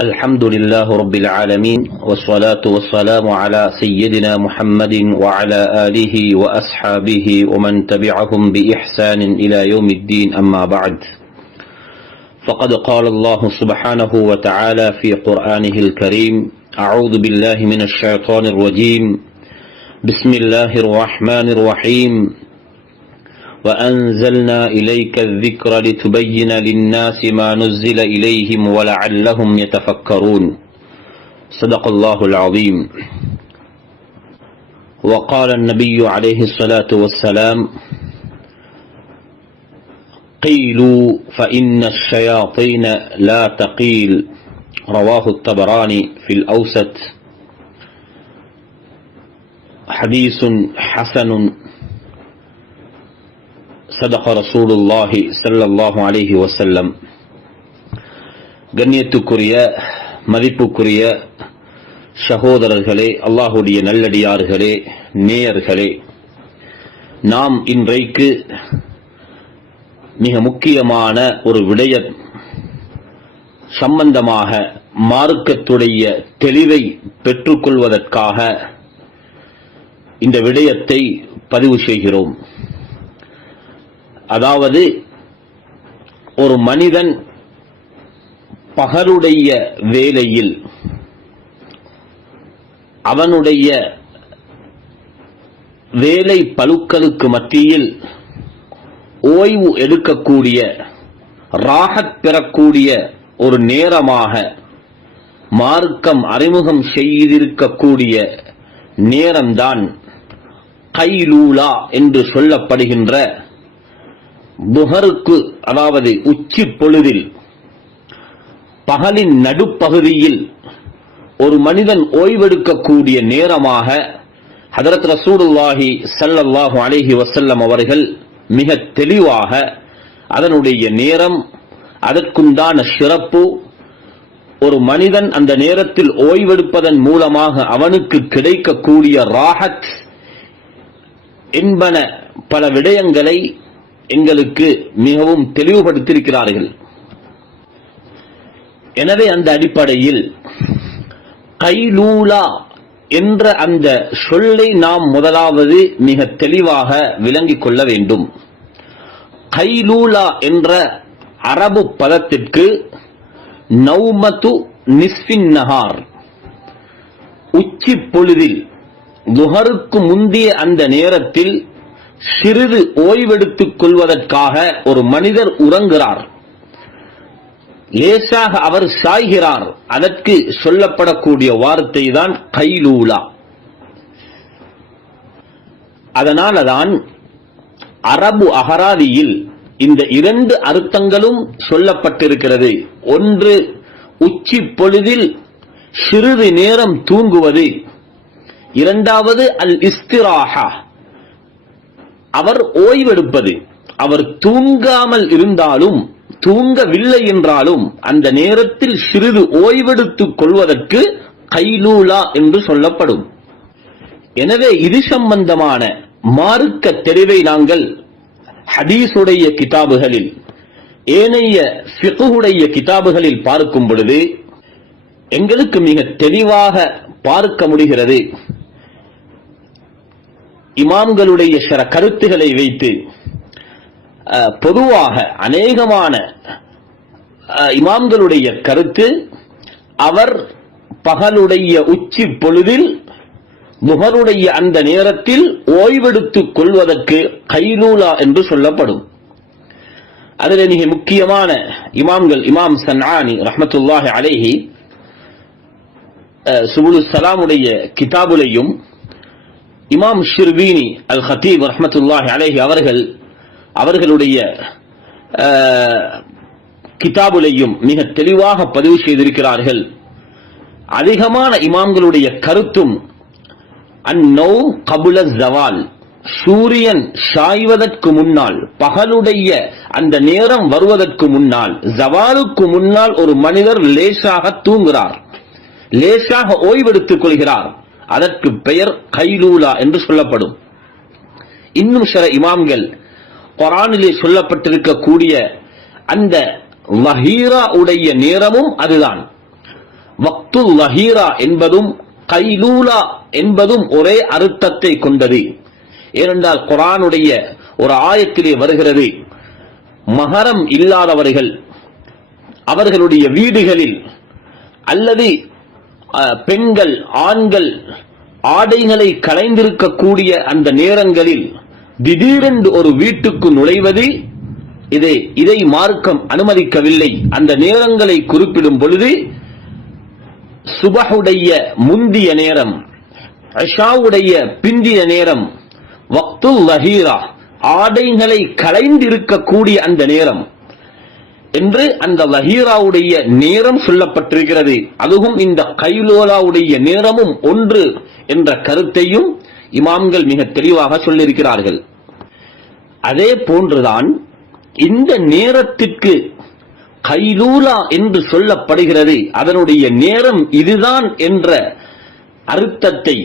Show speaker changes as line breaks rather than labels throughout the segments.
الحمد لله رب العالمين والصلاة والسلام على سيدنا محمد وعلى آله وأصحابه ومن تبعهم بإحسان إلى يوم الدين. أما بعد فقد قال الله سبحانه وتعالى في قرآنه الكريم أعوذ بالله من الشيطان الرجيم. بسم الله الرحمن الرحيم. وأنزلنا إليك الذكر لتبين للناس ما نزل إليهم ولعلهم يتفكرون. صدق الله العظيم. وقال النبي عليه الصلاة والسلام قيلوا فإن الشياطين لا تقيل. رواه الطبراني في الأوسط. حديث حسن சதக ரசூலுல்லாஹி சல்லாஹூ அலிஹி வசல்லம் கண்ணியத்துக்குரிய மதிப்புக்குரிய சகோதரர்களே அல்லாஹுடைய நல்லடியார்களே நேயர்களே நாம் இன்றைக்கு மிக முக்கியமான ஒரு விடய சம்பந்தமாக மார்க்கத்துடைய தெளிவை பெற்றுக்கொள்வதற்காக இந்த விடயத்தை பதிவு செய்கிறோம். அதாவது ஒரு மனிதன் பகலுடைய வேலையில் அவனுடைய வேலை பழுக்களுக்கு மத்தியில் ஓய்வு எடுக்கக்கூடிய ராகத் பெறக்கூடிய ஒரு நேரமாக மார்க்கம் அறிமுகம் செய்திருக்கக்கூடிய நேரம்தான் கைலூலா என்று சொல்லப்படுகின்ற புகருக்கு அதாவது உச்சி பொழுதில் பகலின் நடுப்பகுதியில் ஒரு மனிதன் ஓய்வெடுக்கக்கூடிய நேரமாக ஹதரத் ரசூடுல்லாஹி சல்லல்லாஹு அலைஹி வசல்லம் அவர்கள் மிக தெளிவாக அதனுடைய நேரம் அதற்குண்டான சிறப்பு ஒரு மனிதன் அந்த நேரத்தில் ஓய்வெடுப்பதன் மூலமாக அவனுக்கு கிடைக்கக்கூடிய ராஹத் என்பன பல விடயங்களை எங்களுக்கு மிகவும் தெளிவுபடுத்தியிருக்கிறார்கள். எனவே அந்த அடிப்படையில் கைலூலா என்ற அந்த சொல்லை நாம் முதலாவது மிக தெளிவாக விளங்கிக் கொள்ள வேண்டும். கைலூலா என்ற அரபு பதத்திற்கு நௌமத்து நிஸ்பின் நகார் உச்சி பொழுதில் முகருக்கு முந்திய அந்த நேரத்தில் சிறிது ஓய்வெடுத்துக் கொள்வதற்காக ஒரு மனிதர் உறங்குகிறார். லேசாக அவர் சாய்கிறார். அதற்கு சொல்லப்படக்கூடிய வார்த்தை தான் கைலூலா. அதனாலதான் அரபு அகராதியில் இந்த இரண்டு அர்த்தங்களும் சொல்லப்பட்டிருக்கிறது. ஒன்று உச்சி பொழுதில் சிறிது நேரம் தூங்குவது. இரண்டாவது அல் இஸ்திராஹா அவர் ஓய்வெடுப்பது அவர் தூங்காமல் இருந்தாலும் தூங்கவில்லை என்றாலும் அந்த நேரத்தில் சிறிது ஓய்வெடுத்துக் கொள்வதற்கு கைலூலா என்று சொல்லப்படும். எனவே இது சம்பந்தமான மார்க்க தெரிவை நாங்கள் ஹதீஸுடைய கிதாபுகளில் ஏனைய சிகுடைய கிதாபுகளில் பார்க்கும் பொழுது எங்களுக்கு மிக தெளிவாக பார்க்க முடிகிறது. இமாம்களுடைய சில கருத்துக்களை வைத்து பொதுவாக அநேகமான இமாம்களுடைய கருத்து அவர் பகலுடைய உச்சி பொழுதில் முகருடைய அந்த நேரத்தில் ஓய்வெடுத்துக் கொள்வதற்கு கைலூலா என்று சொல்லப்படும். அதில் மிக முக்கியமான இமாம்கள் இமாம் சன்ஆனி ரஹமத்துல்லாஹி அலேஹி சுபுலு சலாமுடைய கிதாபுலையும் இமாம் ஷிர்வீனி அல் ஹத்தீப் ரஹமத்துல்லாஹி அலேஹி அவர்கள் அவர்களுடைய கிதாபுலையும் மிக தெளிவாக பதிவு செய்திருக்கிறார்கள். அதிகமான இமாம்களுடைய கருத்தும் அந்நௌ கபுல ஜவால் சூரியன் சாய்வதற்கு முன்னால் பகலுடைய அந்த நேரம் வருவதற்கு முன்னால் ஜவாலுக்கு முன்னால் ஒரு மனிதர் லேசாக தூங்குகிறார். லேசாக ஓய்வெடுத்துக் கொள்கிறார். அதற்கு பெயர் கைலூலா என்று சொல்லப்படும். இன்னும் சில இமாம்கள் குரானிலே சொல்லப்பட்டிருக்கக்கூடிய அந்த வஹீரா உடைய நேரமும் அதுதான். வக்து லஹீரா என்பதும் கைலூலா என்பதும் ஒரே அர்த்தத்தை கொண்டது. ஏனென்றால் குரானுடைய ஒரு ஆயத்திலே வருகிறது மகரம் இல்லாதவர்கள் அவர்களுடைய வீடுகளில் அல்லது பெண்கள் ஆண்கள் ஆடைகளை களைந்திருக்கக்கூடிய அந்த நேரங்களில் திடீரென்று ஒரு வீட்டுக்கு நுழைவது இதை இதை மார்க்கம் அனுமதிக்கவில்லை. அந்த நேரங்களை குறிப்பிடும் பொழுது சுபஹுடைய முந்திய நேரம் அஷாவுடைய பிந்திய நேரம் வக்துல் லஹீரா ஆடைகளை களைந்திருக்கக்கூடிய அந்த நேரம். என்று அந்த லஹீராவுடைய நேரம் சொல்லப்பட்டிருக்கிறது. அதுவும் இந்த கைலோலாவுடைய நேரமும் ஒன்று என்ற கருத்தையும் இமாம்கள் மிக தெளிவாக சொல்லியிருக்கிறார்கள். அதே போன்றுதான் இந்த நேரத்திற்கு கைலூலா என்று சொல்லப்படுகிறது. அதனுடைய நேரம் இதுதான் என்ற அர்த்தத்தை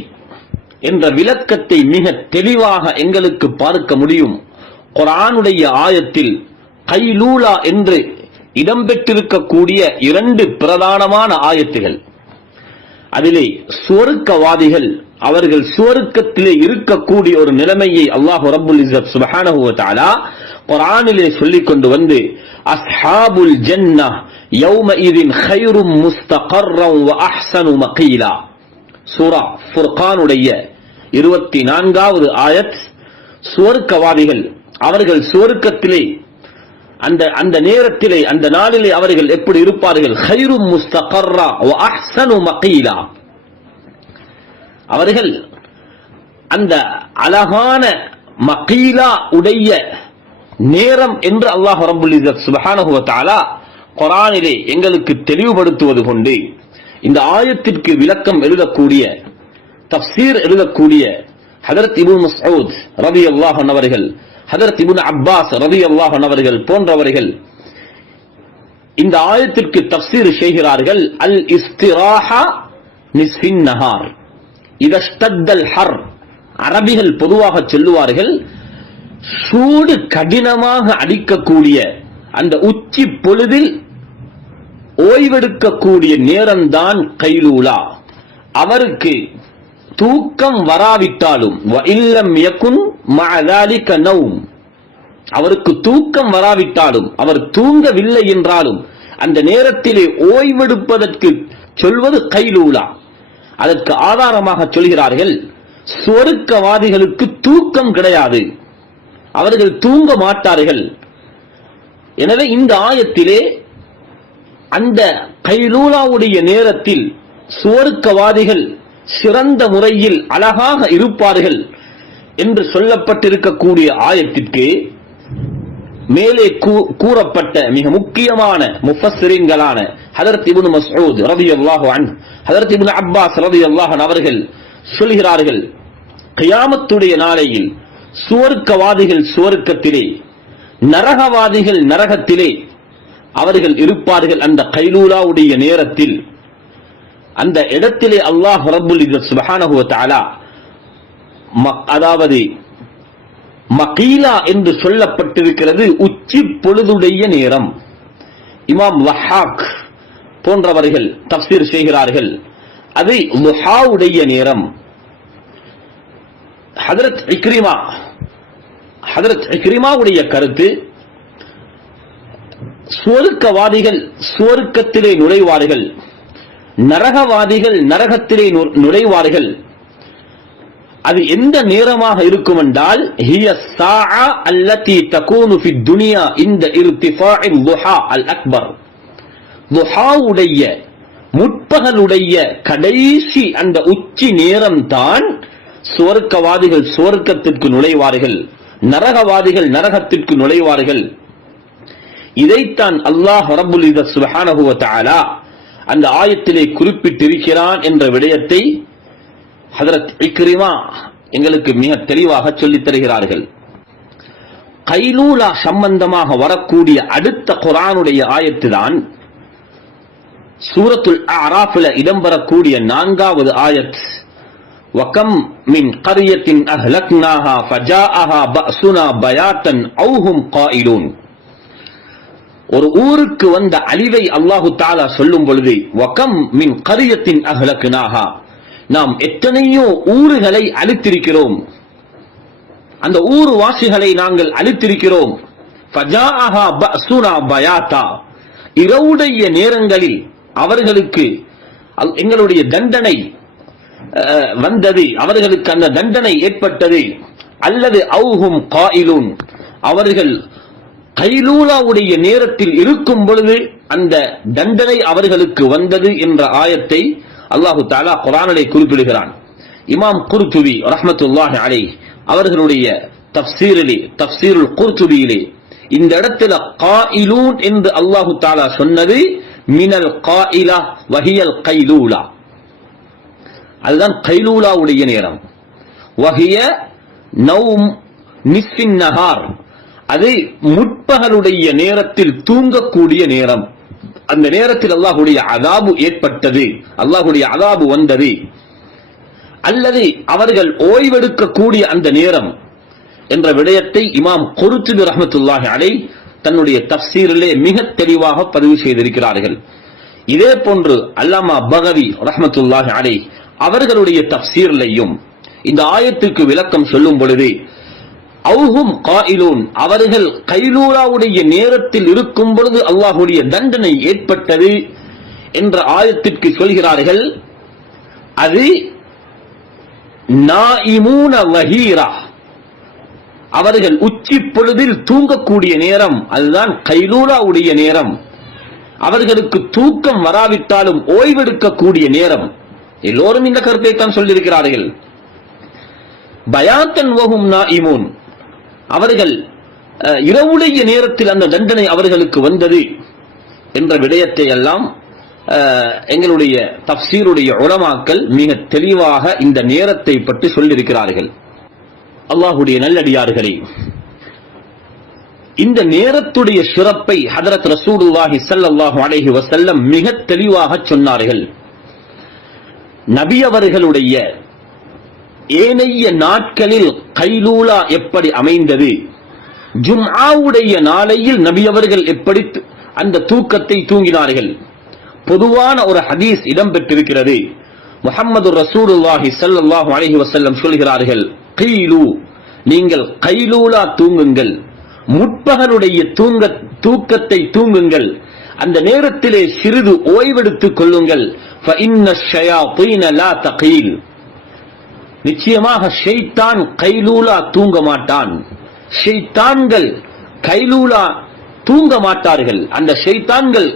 என்ற விளக்கத்தை மிக தெளிவாக எங்களுக்கு பார்க்க முடியும். குரானுடைய ஆயத்தில் கைலூலா என்று இடம்பெற்றிருக்கக்கூடிய இரண்டு பிரதானமான ஆயத்துகள். அதிலே சுவருக்கவாதிகள் அவர்கள் சுவருக்கத்திலே இருக்கக்கூடிய ஒரு நிலைமையை அல்லாஹ் ரபுல் இசப் சுப்ஹானஹு வ சொல்லிக் கொண்டு வந்து அஸ்ஹாபுல் ஜன்னah யௌமஇதின் ஹைரும் முஸ்தகர்ரம் வ அஹ்ஸனு மகீலா. சூரா ஃபுர்கானுடைய இருபத்தி நான்காவது ஆயத். சுவர்க்கவாதிகள் அவர்கள் சுவர்க்கத்திலே அந்த அந்த நேரத்திலே அந்த நாளிலே அவர்கள் எப்படி இருப்பார்கள்? ஹைரும் முஸ்தகர்ரா அஹ்சனு மகீலா. அவர்கள் அந்த அழகான மகீலா உடைய நேரம் என்று அல்லாஹ் ரபுல் இஸ்ஸத் சுப்ஹானஹு வ எங்களுக்கு தெளிவுபடுத்துவது கொண்டு இந்த ஆயத்திற்கு விளக்கம் எழுதக்கூடிய தப்சீர் எழுதக்கூடிய ஹதரத் இபு மசூத் ரவி அல்லாஹன் அவர்கள் ஹதரத் இபுன் அப்பாஸ் ரவி அல்லாஹன் அவர்கள் போன்றவர்கள் இந்த ஆயத்திற்கு தஃப்சீர் செய்கிறார்கள் அல் இஸ்திராஹா நிஸ்ஃபின் நஹார். இதஷ்தத்தல் ஹர். அரபிகள் பொதுவாக சொல்லுவார்கள் சூடு கடினமாக அடிக்கக்கூடிய அந்த உச்சி பொழுதில் ஓய்வெடுக்கக்கூடிய நேரம்தான் கைலூலா. அவருக்கு தூக்கம் வராவிட்டாலும் இல்லம் இயக்கும் மஅதாலிக நவும் அவருக்கு தூக்கம் வராவிட்டாலும் அவர் தூங்கவில்லை என்றாலும் அந்த நேரத்திலே ஓய்வெடுப்பதற்கு சொல்வது கைலூலா. அதற்கு ஆதாரமாக சொல்கிறார்கள் சொருக்கவாதிகளுக்கு தூக்கம் கிடையாது. அவர்கள் தூங்க மாட்டார்கள். எனவே இந்த ஆயத்திலே அந்த கைலூலாவுடைய நேரத்தில் சுவருக்கவாதிகள் சிறந்த முறையில் அழகாக இருப்பார்கள் என்று சொல்லப்பட்டிருக்கக்கூடிய ஆயத்திற்கு மேலே கூ- கூறப்பட்ட மிக முக்கியமான முஃபஸ்ஸிரீன்களான ஹதரத் இப்னு மஸ்ஊத் ரலியல்லாஹு அன் ஹதரத் இபுன் அப்பாஸ் ரலியல்லாஹு அல்லாஹன் அவர்கள் சொல்கிறார்கள் கியாமத்துடைய நாளையில் சுவர்க்கவாதிகள் சுவர்க்கத்திலே நரகவாதிகள் நரகத்திலே அவர்கள் இருப்பார்கள் அந்த கைலூலாவுடைய நேரத்தில் அந்த இடத்திலே அல்லாஹ் ரபுல் இஸ்ஸத் அதாவது மகீலா என்று சொல்லப்பட்டிருக்கிறது உச்சி பொழுதுடைய நேரம். இமாம் வஹாக் போன்றவர்கள் தப்சீர் செய்கிறார்கள். அது லுஹாவுடைய நேரம். ஹதரத் இக்ரிமா ஹதரத் இக்ரிமாவுடைய கருத்து சுவருக்கவாதிகள் சுவருக்கத்திலே நுழைவார்கள். நரகவாதிகள் நரகத்திலே நு- நுழைவார்கள். அது எந்த நேரமாக இருக்கும் என்றால் ஹிய சாஆ அல்லதி தகூனு ஃபி துனியா இந்த இர்திஃபாஇல் லுஹா அல் அக்பர். லுஹாவுடைய முற்பகலுடைய கடைசி அந்த உச்சி நேரம் தான் சுவர்க்கவாதிகள் சுவர்க்கத்திற்கு நுழைவார்கள். நரகவாதிகள் நரகத்திற்கு நுழைவார்கள். இதைத்தான் அல்லாஹ் ரபுல் இஸ்ஸத் அந்த ஆயத்திலே குறிப்பிட்டிருக்கிறான் என்ற விடயத்தை ஹதரத் இக்ரிமா எங்களுக்கு மிக தெளிவாக சொல்லித் தருகிறார்கள். கைலூலா சம்பந்தமாக வரக்கூடிய அடுத்த குரானுடைய ஆயத்து தான் சூரத்துல் அராஃபில் இடம்பெறக்கூடிய நான்காவது ஆயத். வக்கம் மின் கரியத்தின் அஹ் லக்னாஹா அஹ்லக்னாஹா ஃபஜாஅஹா பசுனா பயாத்தன் அவுஹும் காயிலூன். ஒரு ஊருக்கு வந்த அழிவை அல்லாஹு தாலா சொல்லும் பொழுது வகம் மின் கரியத்தின் அகலக்குனாகா நாம் எத்தனையோ ஊர்களை அழித்திருக்கிறோம். அந்த ஊர் வாசிகளை நாங்கள் அழித்திருக்கிறோம். இரவுடைய நேரங்களில் அவர்களுக்கு எங்களுடைய தண்டனை அஹ், வந்தது. அவர்களுக்கு அந்த தண்டனை ஏற்பட்டது. அல்லது அவுஹும் காயிலூன். அவர்கள் கைலூலாவுடைய நேரத்தில் இருக்கும் பொழுது அந்த தண்டனை அவர்களுக்கு வந்தது என்ற ஆயத்தை அல்லாஹு தாலா குரானலை குறிப்பிடுகிறான். இமாம் குர்துபி ரஹ்மத்துல்லாஹி அலை அவர்களுடைய தப்சீரிலே தப்சீருல் குர்துபியிலே இந்த இடத்துல காயிலூன் என்று அல்லாஹு தாலா சொன்னது மினல் காயிலா வஹியல் கைலூலா. அதுதான் கைலூலாவுடைய நேரம். வஹிய நௌம் நிஸ்பின் நகார் அது முற்பகலுடைய நேரத்தில் தூங்கக்கூடிய நேரம். அந்த நேரத்தில் அல்லாஹுடைய அதாபு ஏற்பட்டது. அல்லாஹுடைய அதாபு வந்தது. அல்லது அவர்கள் ஓய்வெடுக்கக்கூடிய அந்த நேரம் என்ற விடயத்தை இமாம் குருத்துபி ரஹமத்துல்லாஹி அலை தன்னுடைய தப்சீரிலே மிக தெளிவாக பதிவு செய்திருக்கிறார்கள். இதே போன்று அல்லாமா பகவி ரஹமத்துல்லாஹி அலை அவர்களுடைய தப்சீரிலையும் இந்த ஆயத்திற்கு விளக்கம் சொல்லும் பொழுது அவுஹும் காயிலூன். அவர்கள் கைலூலாவுடைய நேரத்தில் இருக்கும் பொழுது அல்லாஹுடைய தண்டனை ஏற்பட்டது என்ற ஆயத்திற்கு சொல்கிறார்கள். அது நாயிமூன வஹீரா. அவர்கள் உச்சி பொழுதில் தூங்கக்கூடிய நேரம். அதுதான் கைலூலாவுடைய நேரம். அவர்களுக்கு தூக்கம் வராவிட்டாலும் ஓய்வெடுக்கக்கூடிய நேரம். எல்லோரும் இந்த கருத்தை தான் சொல்லியிருக்கிறார்கள். பயாத்தன் வகும் இமூன் அவர்கள் இரவுடைய நேரத்தில் அந்த தண்டனை அவர்களுக்கு வந்தது என்ற விடயத்தை எல்லாம் அஹ், எங்களுடைய தப்சீருடைய உலமாக்கள் மிக தெளிவாக இந்த நேரத்தை பற்றி சொல்லியிருக்கிறார்கள். அல்லாஹுடைய நல்லடியார்களே இந்த நேரத்துடைய சிறப்பை ஹதரத் ரசூலுல்லாஹி சல்லாஹு அலைஹி வசல்லம் மிக தெளிவாக சொன்னார்கள். நபி அவர்களுடைய ஏனைய நாட்களில் கைலூலா எப்படி அமைந்தது? ஜும்ஆவுடைய நாளையில் நபி அவர்கள் எப்படி அந்த தூக்கத்தை தூங்கினார்கள்? பொதுவான ஒரு ஹதீஸ் இடம்பெற்றிருக்கிறது. முகமது ரசூலுல்லாஹி ஸல்லல்லாஹு அலைஹி வஸல்லம் சொல்கிறார்கள் கைலு நீங்கள் கைலூலா தூங்குங்கள். முற்பகலுடைய தூங்க தூக்கத்தை தூங்குங்கள். அந்த நேரத்திலே சிறிது ஓய்வெடுத்துக் கொள்ளுங்கள். நிச்சயமாக ஷெய்தான் கைலூலா தூங்க மாட்டான். ஷெய்தான்கள் கைலூலா தூங்க மாட்டார்கள். அந்த ஷெய்தான்கள்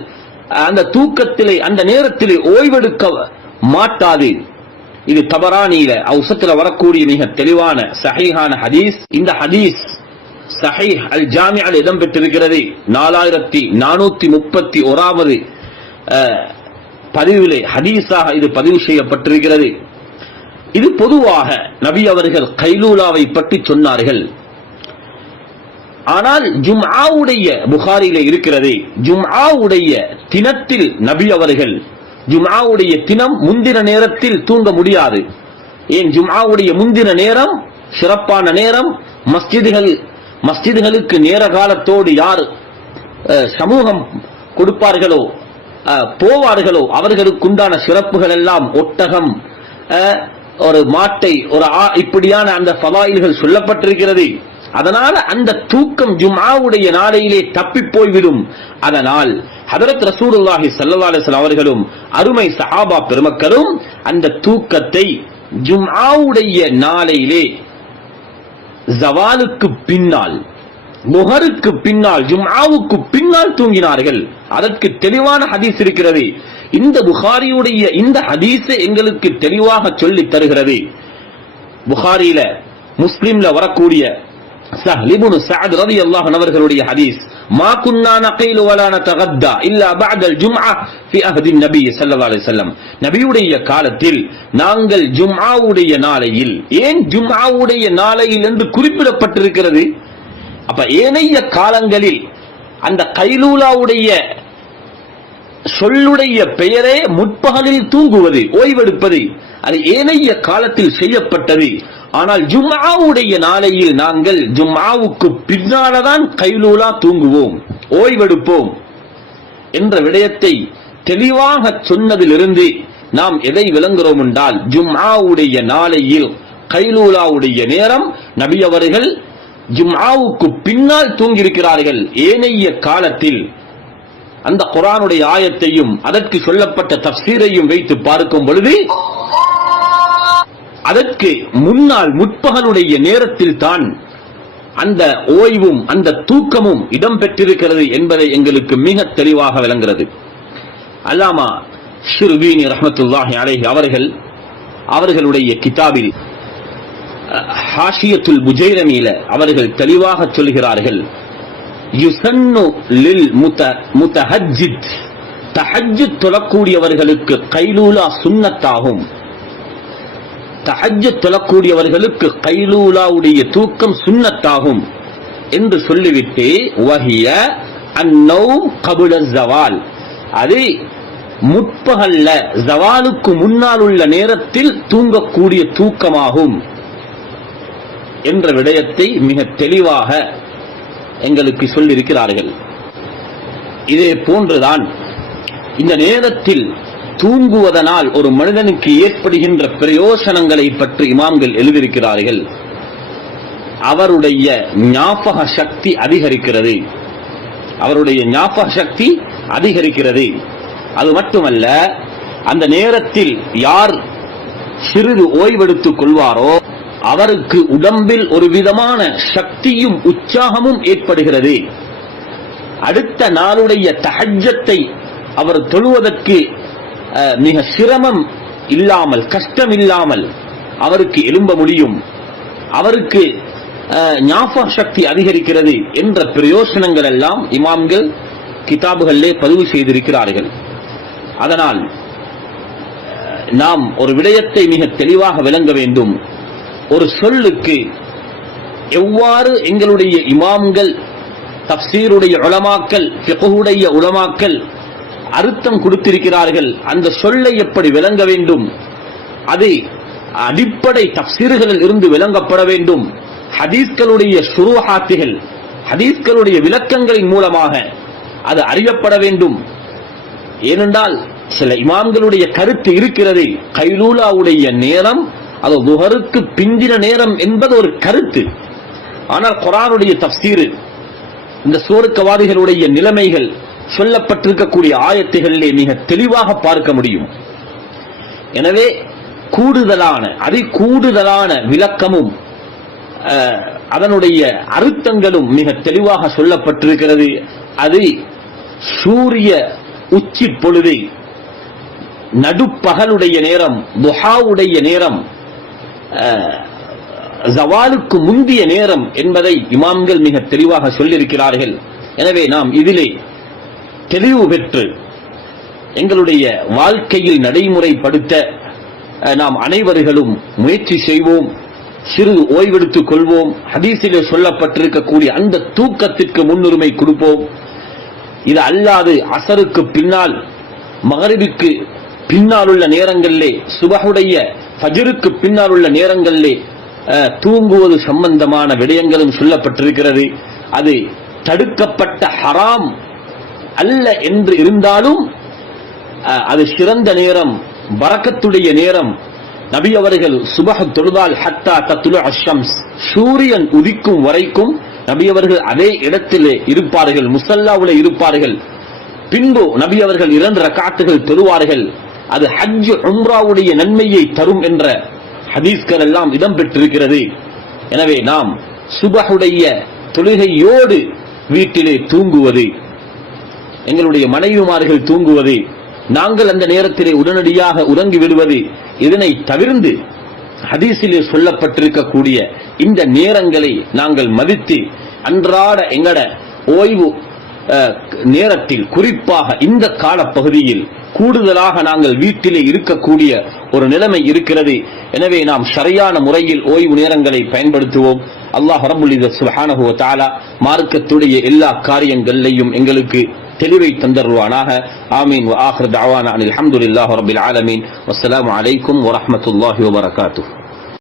அந்த தூக்கத்திலே அந்த நேரத்திலே ஓய்வெடுக்க மாட்டாது. இது தபரானியில அவுசத்துல வரக்கூடிய மிக தெளிவான சஹீஹான ஹதீஸ். இந்த ஹதீஸ் சஹை அல் இடம் இடம்பெற்றிருக்கிறது. நாலாயிரத்தி நானூத்தி முப்பத்தி ஓராவது பதிவிலே ஹதீஸாக இது பதிவு செய்யப்பட்டிருக்கிறது. இது பொதுவாக நபி அவர்கள் கைலூலாவை பற்றி சொன்னார்கள். ஆனால் ஜும்ஆவுடைய புகாரிலே இருக்கிறது ஜும்ஆவுடைய தினத்தில் நபி அவர்கள் ஜும்ஆவுடைய தினம் முந்தின நேரத்தில் தூங்க முடியாது. ஏன் ஜும்ஆவுடைய முந்தின நேரம் சிறப்பான நேரம் மஸ்ஜிதுகள் மஸ்ஜிதுகளுக்கு நேர காலத்தோடு யார் அஹ், சமூகம் கொடுப்பார்களோ அஹ், போவார்களோ அவர்களுக்குண்டான சிறப்புகள் எல்லாம் ஒட்டகம் அஹ், ஒரு மாட்டை ஒரு ஆ- இப்படியான அந்த ஃபலாயில்கள் சொல்லப்பட்டிருக்கிறது. அதனால அந்த தூக்கம் ஜுமாவுடைய நாளையிலே தப்பி போய்விடும். அதனால் ஹதரத் ரசூலுல்லாஹி ஸல்லல்லாஹு அவர்களும் அருமை சஹாபா பெருமக்களும் அந்த தூக்கத்தை ஜும்ஆவுடைய நாளையிலே ஜவாலுக்கு பின்னால் முகருக்கு பின்னால் ஜும்ஆவுக்கு பின்னால் தூங்கினார்கள். அதற்கு தெளிவான ஹதீஸ் இருக்கிறது. இந்த புகாரியுடைய இந்த ஹதீஸை எங்களுக்கு தெளிவாக சொல்லி தருகிறது. புகாரியில முஸ்லிம்ல வரக்கூடிய சஹ்ல் இப்னு சஅத் ரலியல்லாஹு அவர்களுடைய ஹதீஸ் மா குன்னா நகைலு வலா நதகத்தா இல்லா பஅத ஜும்ஆ ஃபி அஹ்தி நபி ஸல்லல்லாஹு அலைஹி வஸல்லம். நபியுடைய காலத்தில் நாங்கள் ஜும்ஆவுடைய நாளையில் ஏன் ஜும்ஆவுடைய நாளையில் என்று குறிப்பிடப்பட்டிருக்கிறது? அப்ப ஏனைய காலங்களில் அந்த கைலூலாவுடைய சொல்லுடைய பெயரே முற்பகலில் தூங்குவது ஓய்வெடுப்பது. அது ஏனைய காலத்தில் செய்யப்பட்டது. ஆனால் ஜும்மாவுடைய நாளையில் நாங்கள் ஜும்மாவுக்கு பின்னாலதான் கைலூலா தூங்குவோம் ஓய்வெடுப்போம் என்ற விடயத்தை தெளிவாக சொன்னதிலிருந்து நாம் எதை விளங்குகிறோம் என்றால் ஜும்ஆவுடைய நாளையில் கைலூலாவுடைய நேரம் நபி அவர்கள் ஜும்ஆவுக்கு பின்னால் தூங்கியிருக்கிறார்கள். ஏனைய காலத்தில் அந்த குரானுடைய ஆயத்தையும் அதற்கு சொல்லப்பட்ட தப்சீரையும் வைத்து பார்க்கும் பொழுது அதற்கு முன்னால் முற்பகலுடைய நேரத்தில் தான் அந்த ஓய்வும் அந்த தூக்கமும் இடம்பெற்றிருக்கிறது என்பதை எங்களுக்கு மிக தெளிவாக விளங்குகிறது. அல்லாமா ஷிர்வீனி ரஹமத்துல்லாஹி அலேஹி அவர்கள் அவர்களுடைய கிதாபில் ஹாஷியத்துல் புஜைரமியில அவர்கள் தெளிவாக சொல்கிறார்கள் யுசன்னு லில் முத முத்தஹஜ்ஜித் தஹஜ்ஜுத் தொழக்கூடியவர்களுக்கு கைலூலா சுன்னத்தாகும். தஹஜ்ஜுத் தொழக்கூடியவர்களுக்கு கைலூலாவுடைய தூக்கம் சுன்னத்தாகும் என்று சொல்லிவிட்டு வஹிய அன்னௌ கபுல ஜவால். அது முற்பகல்ல ஜவாலுக்கு முன்னால் உள்ள நேரத்தில் தூங்கக்கூடிய தூக்கமாகும் என்ற விடயத்தை மிக தெளிவாக எங்களுக்கு சொல்லியிருக்கிறார்கள். இதே போன்றுதான் இந்த நேரத்தில் தூங்குவதனால் ஒரு மனிதனுக்கு ஏற்படுகின்ற பிரயோசனங்களை பற்றி இமாம்கள் எழுதியிருக்கிறார்கள். அவருடைய ஞாபக சக்தி அதிகரிக்கிறது. அவருடைய ஞாபக சக்தி அதிகரிக்கிறது. அது மட்டுமல்ல அந்த நேரத்தில் யார் சிறிது ஓய்வெடுத்துக் கொள்வாரோ அவருக்கு உடம்பில் ஒரு விதமான சக்தியும் உற்சாகமும் ஏற்படுகிறது. அடுத்த நாளுடைய தஹஜத்தை அவர் தொழுவதற்கு மிக சிரமம் இல்லாமல் கஷ்டம் இல்லாமல் அவருக்கு எழும்ப முடியும். அவருக்கு ஞாபக சக்தி அதிகரிக்கிறது என்ற பிரயோசனங்கள் எல்லாம் இமாம்கள் கிதாபுகளிலே பதிவு செய்திருக்கிறார்கள். அதனால் நாம் ஒரு விடயத்தை மிக தெளிவாக விளங்க வேண்டும். ஒரு சொல்லுக்கு எவ்வாறு எங்களுடைய இமாம்கள் தப்சீருடைய உளமாக்கல் ஃபிக்ஹுடைய உலமாக்கல் அர்த்தம் கொடுத்திருக்கிறார்கள் அந்த சொல்லை எப்படி விளங்க வேண்டும்? அது அடிப்படை தப்சீர்களில் இருந்து விளங்கப்பட வேண்டும். ஹதீஸ்களுடைய சுருஹாத்திகள் ஹதீஸ்களுடைய விளக்கங்களின் மூலமாக அது அறியப்பட வேண்டும். ஏனென்றால் சில இமாம்களுடைய கருத்து இருக்கிறது கைலூலாவுடைய நேரம் அது துஹருக்கு பிந்தின நேரம் என்பது ஒரு கருத்து. ஆனால் குரானுடைய தப்சீரு இந்த சோருக்கவாதிகளுடைய நிலைமைகள் சொல்லப்பட்டிருக்கக்கூடிய ஆயத்துகளிலே மிக தெளிவாக பார்க்க முடியும். எனவே கூடுதலான அதி கூடுதலான விளக்கமும் அதனுடைய அர்த்தங்களும் மிக தெளிவாக சொல்லப்பட்டிருக்கிறது. அது சூரிய உச்சி பொழுது நடுப்பகலுடைய நேரம் துஹாவுடைய நேரம் ஜவாலுக்கு முந்திய நேரம் என்பதை இமாம்கள் மிக தெளிவாக சொல்லியிருக்கிறார்கள். எனவே நாம் இதிலே தெளிவு பெற்று எங்களுடைய வாழ்க்கையில் நடைமுறைப்படுத்த நாம் அனைவர்களும் முயற்சி செய்வோம் சிறு ஓய்வெடுத்துக் கொள்வோம் ஹதீசிலே சொல்லப்பட்டிருக்கக்கூடிய அந்த தூக்கத்திற்கு முன்னுரிமை கொடுப்போம். இது அல்லாது அசருக்கு பின்னால் மகரிபுக்கு பின்னால் உள்ள நேரங்களிலே சுபகுடைய ஃபஜருக்கு பின்னால் உள்ள நேரங்களிலே தூங்குவது சம்பந்தமான விடயங்களும் சொல்லப்பட்டிருக்கிறது. அது தடுக்கப்பட்ட ஹராம் அல்ல என்று இருந்தாலும் அது சிறந்த நேரம் பரக்கத்துடைய நேரம். நபி அவர்கள் சுபஹ தொழுதால் ஹத்தா தத்துலு அஷம்ஸ் சூரியன் உதிக்கும் வரைக்கும் நபி அவர்கள் அதே இடத்திலே இருப்பார்கள் முசல்லாவுல இருப்பார்கள். பின்பு நபி அவர்கள் இரண்டு ரக்காத்துகள் தொழுவார்கள். அது ஹஜ் உம்ராவுடைய நன்மையை தரும் என்ற ஹதீஸ்கள் எல்லாம் இடம்பெற்றிருக்கிறது எனவே நாம் சுபஹுடைய தொழுகையோடு வீட்டிலே தூங்குவது எங்களுடைய மனைவிமார்கள் தூங்குவது நாங்கள் அந்த நேரத்திலே உடனடியாக உறங்கி விடுவது இதனை தவிர்ந்து ஹதீஸிலே சொல்லப்பட்டிருக்கக்கூடிய இந்த நேரங்களை நாங்கள் மதித்து அன்றாட எங்கட ஓய்வு நேரத்தில் குறிப்பாக இந்த காலப்பகுதியில் கூடுதலாக நாங்கள் வீட்டிலே இருக்கக்கூடிய ஒரு நிலைமை இருக்கிறது. எனவே நாம் சரியான முறையில் ஓய்வு நேரங்களை பயன்படுத்துவோம். அல்லாஹ் ரபுல் சுப்ஹானஹு மார்க்கத்துடைய எல்லா காரியங்களையும் எங்களுக்கு தெளிவை தந்தருவானாக. ஆமீன். ஆஹர் ஆஹிர் தஅவானா அனில் ஆலமீன். அலைக்கும் வரமத்துல்லாஹி வபரகாத்து